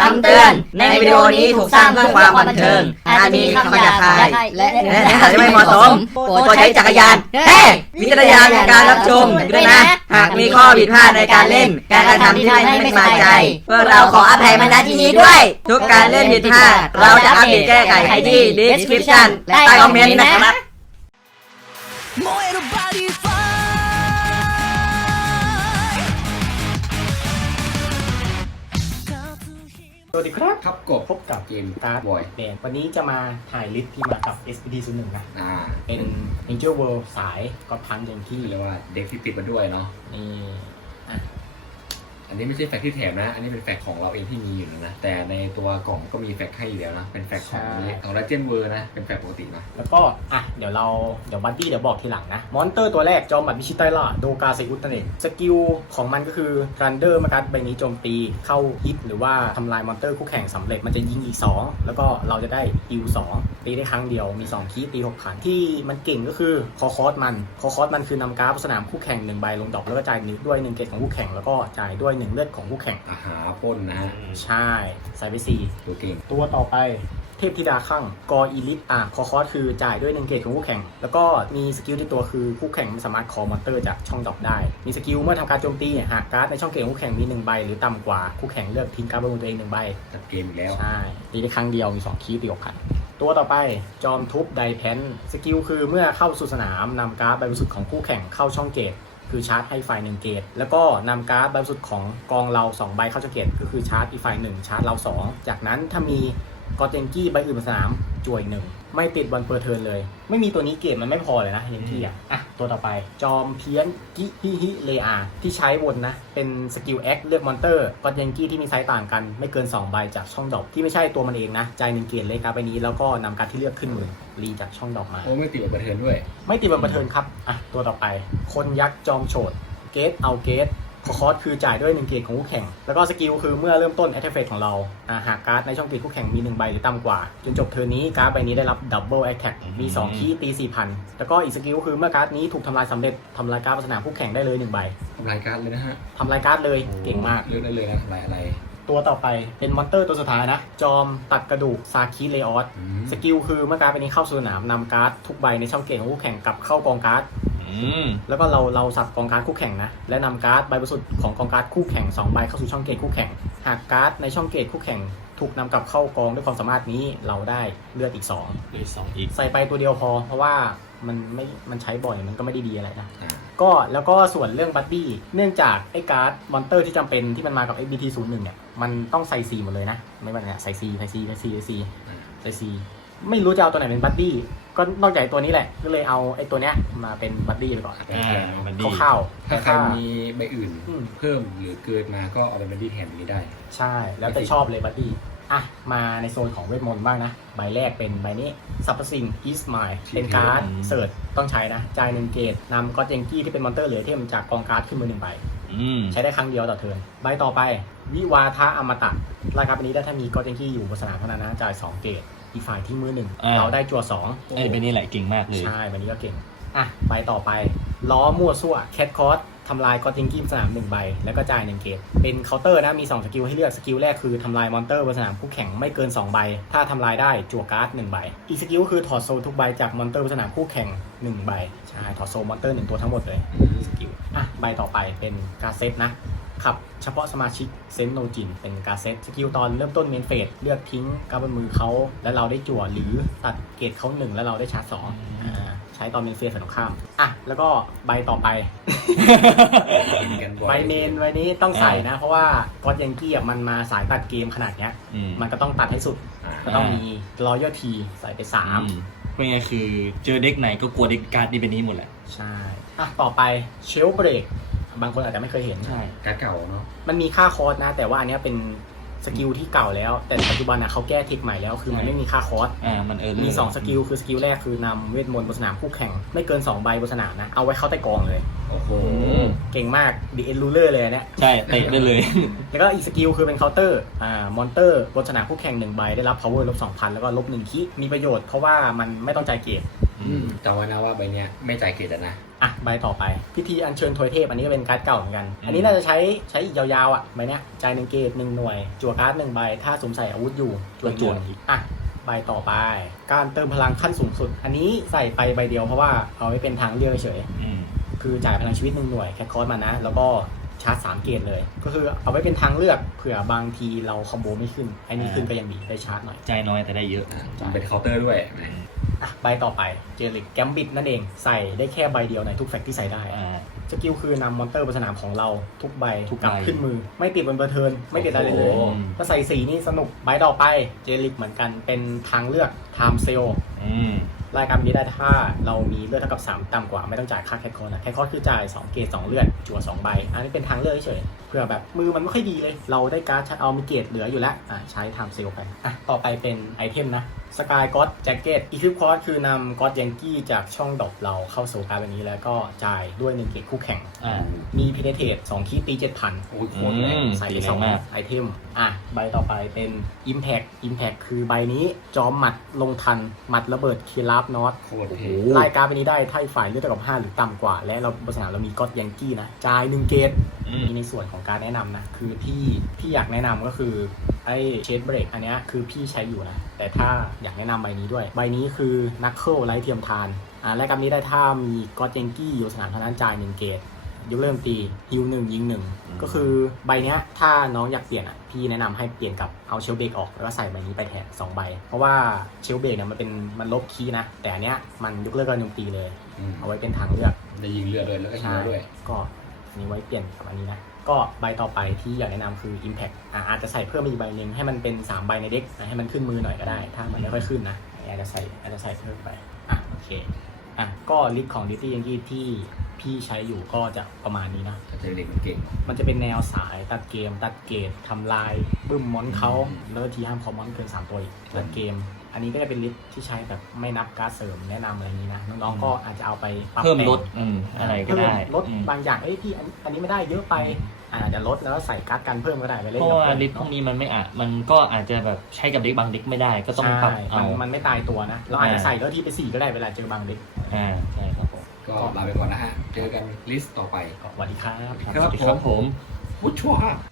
คำเตือน ในวิดีโอนี้ถูกสร้างเพื่อความบันเทิง อาจมีคำหยาบคายและและเนื้อหาที่ไม่เหมาะสมโปรดใช้จักรยานเฮ้วิจารณญาณในการรับชมด้วยนะ หากมีข้อผิดพลาดในการเล่น การกระทำที่ไม่ไม่สบายใจพวกเราขออภัยมาณที่นี้ด้วย ทุกการเล่นผิดพลาด เราจะอัปเดตแก้ไขให้ที่ description และใต้คอมเมนต์นะครับ สวัสดีครับ ครับกบพบกับเกมการ์ดบ่อยแดงวันนี้จะมาถ่ายลิสต์ที่มากับ SPD 0 1นะอ่า เป็น Angel World สายก็พันอย่างที่ที่เรียกว่าเด็กที่ติดมาด้วยเนาะนี่อั นนี้ไม่ใช่แฟกที่แถมนะ อันนี้เป็นแฟกของเราเองที่มีอยู่แล้วนะ แต่ในตัวกล่องก็มีแฟกให้อยู่แล้วนะ เป็นแฟกของของรัเจนเวอร์นะ เป็นแฟกปกตินะ แล้วก็อะเดี๋ยวเราเดี๋ยวบัตตี้เดี๋ยวบอกทีหลังนะ มอนเตอร์ตัวแรกจอมบัตมิชิไตล่าโดกาเซอุตเนตสกิลของมันก็คือรันเดอร์มาการ์ดใบนี้โจมตีเข้าฮิตหรือว่าทำลายมอนเตอร์คู่แข่งสำเร็จมันจะยิงอีก 2 แล้วก็เราจะได้ฮิว2ตีได้ครั้งเดียวมี 2 คีย์ตี6พันที่มันเก่งก็คือคอคอสมันคอคอสมันคือนำการ์ดสนามคู่แข่งหนึ่งใบลงดอกแล้วก็จ่ายหนึ่งด้วยหนึ่งเกตของคู่แข่งแล้วก็จ่ายด้วยหนึ่งเลือดของคู่แข่ง อาหาปล้นนะฮะใช่ใส่ไปสี่ตัวเก่งตัวต่อไปเทพธิดาข้างกออีลิทอะคอคอสคือจ่ายด้วยหนึ่งเกตของคู่แข่ง แล้วก็มีสกิลที่ตัวคือคู่แข่งไม่สามารถคอมอนเตอร์จากช่องดรอปได้ มีสกิลเมื่อทำการโจมตีหากการ์ดในช่องเกตของคู่แข่งมีหนึ่งใบ หรือต่ำกว่าคู่แข่งเลือกทิ้งการ์ดบนตัวเองหนึ่งใบจัดเกมอีกแล้ว ใช่ตีได้ครั้งเดียวมี2คีย์ตีออกพันตัวต่อไปจอมทุบไดแพนสกิลคือเมื่อเข้าสู่สนามนำการ์ดใบบริสุทธิ์ของคู่แข่งเข้าช่องเกต คือชาร์จให้ฝ่ายหนึ่งเกต แล้วก็นำการ์ดใบบสุดของกองเรา 2 ใบเข้าจะเกตก็คือชาร์จอีกฝ่ายหนึ่งชาร์จเรา 2 จากนั้นถ้ามีกอเจนกี้ใบอื่นบนสนาม จวยหนึ่ง ไม่ติดวันเปอร์เทิร์นเลย ไม่มีตัวนี้เกตมันไม่พอเลยนะเยนกี้อะอะ ตัวต่อไป จอมเพี้ยนกิฮิฮิเลอาที่ใช้วนนะ เป็นสกิลแอคเลือกมอนเตอร์กอเจนกี้ที่มีไซส์ต่างกัน ไม่เกิน2ใบจากช่องดอกที่ไม่ใช่ตัวมันเองนะจ่ายหนึ่งเกตเลยครับใบนี้แล้วก็นำการดที่เลือกขึ้นมือรีจากช่องดอกมาโอ้ไม่ติดแบบประเทินด้วย ไม่ติดวันประเทินครับอะตัวต่อไป คนยักษ์จอมโฉดเกตเอาเกต คอร์สคือจ่ายด้วย1เกตของคู่แข่ง แล้วก็สกิลคือเมื่อเริ่มต้น a t t a c k phase ของเราอ่าหากการ์ดในช่องเกตคู่แข่งมี1ใบหรือต่ำกว่า จนจบเทิร์นนี้การ์ดใบนี้ได้รับ Double Attack มี2คีย์ตี4,000 แล้วก็อีกสกิลคือเมื่อการ์ดนี้ถูกทำลายสำเร็จทำลายการ์ดบนสนามคู่แข่งได้เลย1ใบทำลายการ์ดเลยนะฮะทำลายการ์ดเลยเก่งมากเลือกได้เลยนะทำลายอะไรตัวต่อไปเป็นมอนเตอร์ตัวสุดท้ายนะ จอมตัดกระดูกซาคิเลออสอืมสกิลคือเมื่อการ์ดใบนี้เข้าสู่สนามนำการ์ดทุกใบในช่องเกตของคู่แข่งกลับเข้ากองการ์ดอืม แล้วก็เราเราสับกองการ์ดคู่แข่งนะ และนำการ์ดใบบริสุทธิ์ของกองการ์ดคู่แข่ง2ใบเข้าสู่ช่องเกตคู่แข่ง หากการ์ดในช่องเกตคู่แข่งถูกนำกลับเข้ากองด้วยความสามารถนี้เราได้เลือดอีกเลยสองอีก2ใส่ไปตัวเดียวพอ เพราะว่ามันไม่มันใช้บ่อยมันก็ไม่ได้ดีอะไรนะอ่าก็แล้วก็ส่วนเรื่องบัตตี้เนื่องจากไอ้การ์ดมอนเตอร์ที่จำเป็นที่มันมากับ XBT 0 1 เนี่ยมันต้องใส่ C หมดเลยนะไม่ว่าเนี่ยใส่ C ใส่ C ใส่ C ใส่ C ใส่ C ไม่รู้จะเอาตัวไหนเป็นบัตตี้ก็นอกจากไอ้ตัวนี้แหละ ก็เลยเอาไอ้ตัวเนี้ยมาเป็นบัตตี้ไปก่อนอ่ามันดีคร่าวๆถ้าใครมีใบอื่นอืม เพิ่มหรือเกินมาก็เอาไปเป็นดีแทนอย่างนี้ได้ ใช่ แล้วแต่ชอบเลยบัตตี้อะ มาในโซนของเวทมนต์บ้างนะ ใบแรกเป็นใบนี้ซับปสิ่งอีสมายเป็นการ์ด อืม เสิร์ชต้องใช้นะ จ่ายหนึ่งเกตนำก็เจงกี้ที่เป็นมอนเตอร์เหลือเทมจากกองการ์ดขึ้นมือหนึ่งใบ อืม ใช้ได้ครั้งเดียวต่อเทิร์นใบต่อไป วิวาทะอมตะรายการใบนี้ได้ถ้ามีก็เจงกี้อยู่บนสนามเท่านั้นนะ จ่าย2เกต อีกฝ่ายที่มือหนึ่ง อ่า เราได้จั่วสองไอ้เป็นนี่แหละเก่งมากเลยใช่ใบนี้ก็เก่ง อะใบต่อไป ล้อมั่วซั่วแคทคอร์สทำลายกอติงกี้บนสนามหนึ่งใบ แล้วก็จ่ายหนึ่งเกตเป็นเคาน์เตอร์นะ มี 2 สกิลให้เลือก สกิลแรกคือทำลายมอนเตอร์บนสนามคู่แข่งไม่เกิน 2 ใบ ถ้าทำลายได้จั่วการ์ด1ใบ อีกสกิลคือถอดโซลทุกใบจากมอนเตอร์บนสนามคู่แข่ง1ใบ ใช่ ถอดโซลมอนเตอร์1ตัวทั้งหมดเลย สกิล อะ ใบต่อไปเป็นการเซตนะ ขับเฉพาะสมาชิกเซนโนจินเป็นการเซตสกิลตอนเริ่มต้นเมนเฟสเลือกทิ้งการดบนมือเขาแล้วเราได้จั่วหรือตัดเกตเขาหนึ่งแล้วเราได้ชาร์จสองอ่าใช้ตอนเมนเฟสฝั่งตรงข้ามอะแล้วก็ใบต่อไปมีกันบ่อยใบเมนใบนี้ต้องใส่นะ เพราะว่ากอดยังกี้อะมันมาสายตัดเกมขนาดเนี้ยอืมมันก็ต้องตัดให้สุดอ่าก็ต้องมีรอยทีใส่ไปสามอืเป็นไงคือเจอเด็กไหนก็กลัวเด็กการ์ดนี่เป็นนี้หมดแหละ ใช่ อะ ต่อไปเชลเบรก บางคนอาจจะไม่เคยเห็น ใช่การ์ดเก่าเนาะมันมีค่าคอร์สนะ แต่ว่าอันเนี้ยเป็นสกิลที่เก่าแล้ว แต่ปัจจุบันนะเขาแก้เทคใหม่แล้ว คือมันไม่มีค่าคอร์ส อ่ามันเออมี 2 สกิล คือสกิลแรกคือนำเวทมนต์บนสนามคู่แข่ง ไม่เกิน 2 ใบบนสนามนะ เอาไว้เข้าใต้กองเลย โอ้โหเก่งมากดีเอ็นรูเลอร์เลยอันเนี่ย ใช่เตะได้เลย แล้วก็อีกสกิลคือเป็นเคาน์เตอร์ อ่า มอนเตอร์บนสนามคู่แข่ง1ใบ ได้รับ power ลบ2,000 แล้วก็ลบ1คิมีประโยชน์เพราะว่ามันไม่ต้องจ่ายเกตอืมจำไว้นะว่าใบเนี้ยไม่จ่ายเกรดอะนะ อะใบต่อไป พิธีอัญเชิญทวยเทพอันนี้ก็เป็นการ์ดเก่าเหมือนกัน อันนี้น่าจะใช้ใช้อีกยาวๆอะใบเนี้ยจ่ายหนึ่งเกตหนึ่งหน่วย จั่วการ์ดหนึ่งใบถ้าสวมใส่อาวุธอยู่จั่วจั่วอีกอะใบต่อไป การเติมพลังขั้นสูงสุด อันนี้ใส่ไปใบเดียวเพราะว่าเอาไว้เป็นทางเลือกเฉยอืมคือจ่ายพลังชีวิตหนึ่งหน่วยแคทคอร์สมานะ แล้วก็ชาร์จสามเกตเลย ก็คือเอาไว้เป็นทางเลือกเผื่อบางทีเราคอมโบไม่ขึ้นไอ้นี่ขึ้นก็ยังดีได้ชาร์จหน่อยใจน้อยแต่ได้เยอะอะมันเป็นเคาน์เตอร์ด้วย อะใบต่อไปเจลิกแกมบิดนั่นเองใส่ได้แค่ใบเดียวในทุกแฟกที่ใส่ได้อ่า สกิลคือนำมอนเตอร์บนสนามของเราทุกใบทุกใบกลับขึ้นมือ ไม่ติดบนเบอร์เทิร์นไม่ติดอะไรเลยโอ้โห ถ้าใส่สีนี่สนุกใบต่อไปเจลิกเหมือนกันเป็นทางเลือกไทม์เซลอืมรายการนี้ได้ถ้าเรามีเลือดเท่ากับ 3 ต่ำกว่าไม่ต้องจ่ายค่าแคทคอร์นะแคทคอร์คือจ่าย 2 เกต2เลือดจั่ว2ใบ อันนี้เป็นทางเลือกเฉยๆเผื่อแบบมือมันไม่ค่อยดีเลย เราได้การ์ดใช้เอามีเกตเหลืออยู่แล้วอะใช้ไทม์เซลไปอะต่อไปเป็นไอเทมนะ สกายก็อดแจ็คเก็ตอีควิปคอร์คือนำก็อดยังกี้จากช่องดอกเราเข้าสู่การดแบบนี้แล้วก็จ่ายด้วยหนึ่งเกตคู่แข่ง อ่า มีพิเนเทตสองคีย์ตีเจ็ดพันโอ้ยโคตรแรงอืมใส่ไปตีแรงสองมาก ไอเทม อะ ใบต่อไปเป็น Impact Impact คือใบนี้จอมหมัดลงทัน หมัดระเบิดคีราฟนอต โคตรเท่รายการดไปนี้ได้ถ้าอีกฝ่ายเลือกเท่ากับ 5 หรือต่ำกว่า และเราบนสนามเรามีก็อดยังกี้นะจ่ายหนึ่งเกต อืม มีในส่วนของการแนะนำนะ คือที่ที่อยากแนะนำก็คือ ไอ้เชดเบรกอันเนี้ยคือพี่ใช้อยู่นะ แต่ถ้าอยากแนะนำใบนี้ด้วย ใบนี้คือนักเคิลไร้เทียมทานอ่ารายการนี้ได้ถ้ามีก็อดยังกี้อยู่สนามเท่านั้นจ่ายหนึ่งเกตยกเริ่มตีฮิวหนึ่งยิงหนึ่งอืมก็คือใบเนี้ยถ้าน้องอยากเปลี่ยนอะพี่แนะนำให้เปลี่ยนกับเอาเชลเบรกออกแล้วก็ใส่ใบนี้ไปแทนสองใบ เพราะว่าเชลเบรกเนี่ยมันเป็นมันลบคีย์นะ แต่อันเนี้ยมันยกเลิกการโจมตีเลยอืมเอาไว้เป็นทางเลือกได้ยิงเลือดด้วยแล้วก็ยิงด้วย ก็อันนี้ไว้เปลี่ยนกับอันนี้นะ ก็ใบต่อไปที่อยากแนะนำคือ Impact อะอาจจะใส่เพิ่มอีกใบหนึ่งให้มันเป็น 3 ใบในเด็กอะให้มันขึ้นมือหน่อยก็ได้ ถ้ามันไม่ค่อยขึ้นนะอาจจะใส่อาจจะใส่เพิ่มไปอะโอเคอะก็ลิสต์ของดิตี้ยังกี้ที่พี่ใช้อยู่ก็จะประมาณนี้นะแต่เจเด็กมันเก่งมันจะเป็นแนวสายตัดเกม ตัดเกตทำลายบึ้มมอนเขาแล้วก็ทีห้ามคอมมอนเกิน 3 ตัวอีกตัดเกม อันนี้ก็จะเป็นลิสต์ที่ใช้แบบไม่นับการดเสริมแนะนำอะไรอย่างนี้นะน้องๆก็อาจจะเอาไปปรับเพิ่มแต่งลดอืมอะไรก็ได้เพิ่มลดอืมบางอย่างเอ้ยพี่อันอันนี้ไม่ได้เยอะไป อาจจะลดแล้วก็ใส่การ์ดกันเพิ่มก็ได้ไปเล่นเพราะกับว่าเพื่อนลิฟต์พวกนี้มันไม่อาจมันก็อาจจะแบบใช้กับเด็กบางเด็กไม่ได้ก็ต้องใช่ปรับเอา มันมันไม่ตายตัวนะเราอาจจะอ่า ใส่แล้วทีไปสี่ก็ได้เวลาเจอบางเด็กอ่าใช่ครับผมก็ลาไปก่อนนะฮะ เจอกันลิสต์ต่อไปก็สวัสดีครับ ครับสวัสดีครับผมพุชชัว